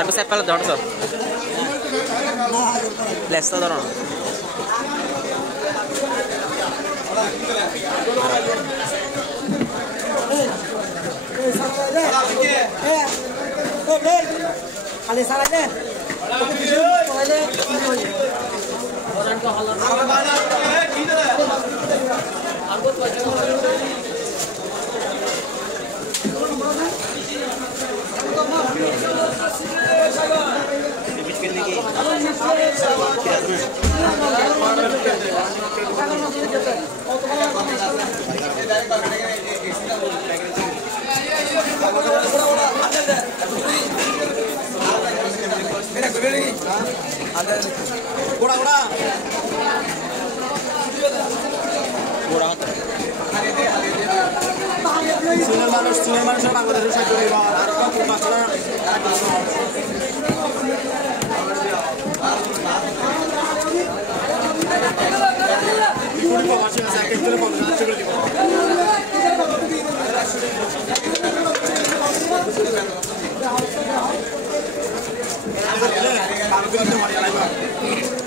Aku sepal ধর সব লেসটা ধর খালি সারাই দে Sunan মানুষ বাংলাদেশের সাথে আর কত মাছরা পুরো মাছ আছে এক করে 50 করে দিব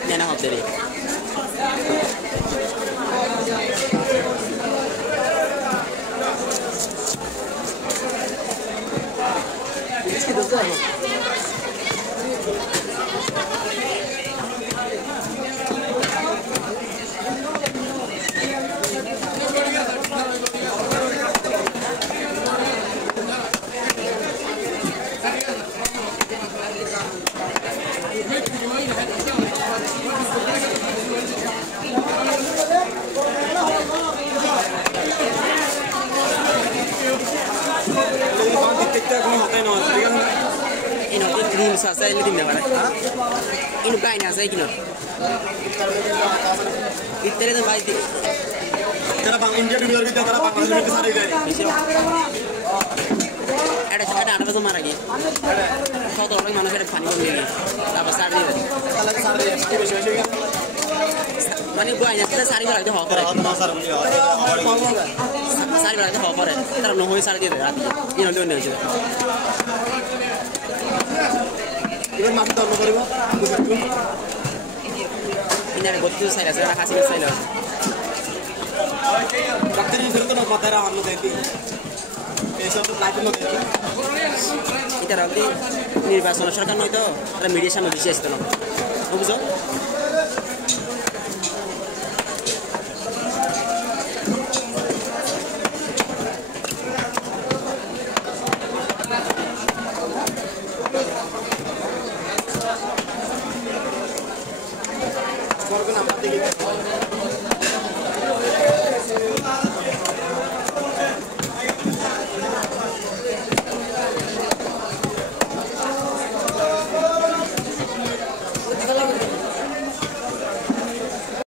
জানা হতে রে Saya ini tim mana? Ini kain yang saya kini. Itu itu baik. Cara bang India video kita cara bang India kesana ini. Ada apa sama lagi? Kau tahu orang mana ada panik begini? Apa sari ini? Kalau sari, bersih. Mana gua hanya kita sari berarti hopper. Sari berarti hopper. Terus nunggu sari dia berarti. Ini loh nih juga. Iban মাছ তন্ন করিব ইনারে গতি সাইলা সারা হাসি সাইলা ডাক্তারি ফেরত না কথারা অন্য দেখি এই সব তো লাইভ মধ্যে এটা রাখলি নির্বাচন সরকার নয় তো তারা মিডিয়ার সামনে বেশি আসতো না বুঝছো করবেন আমাদের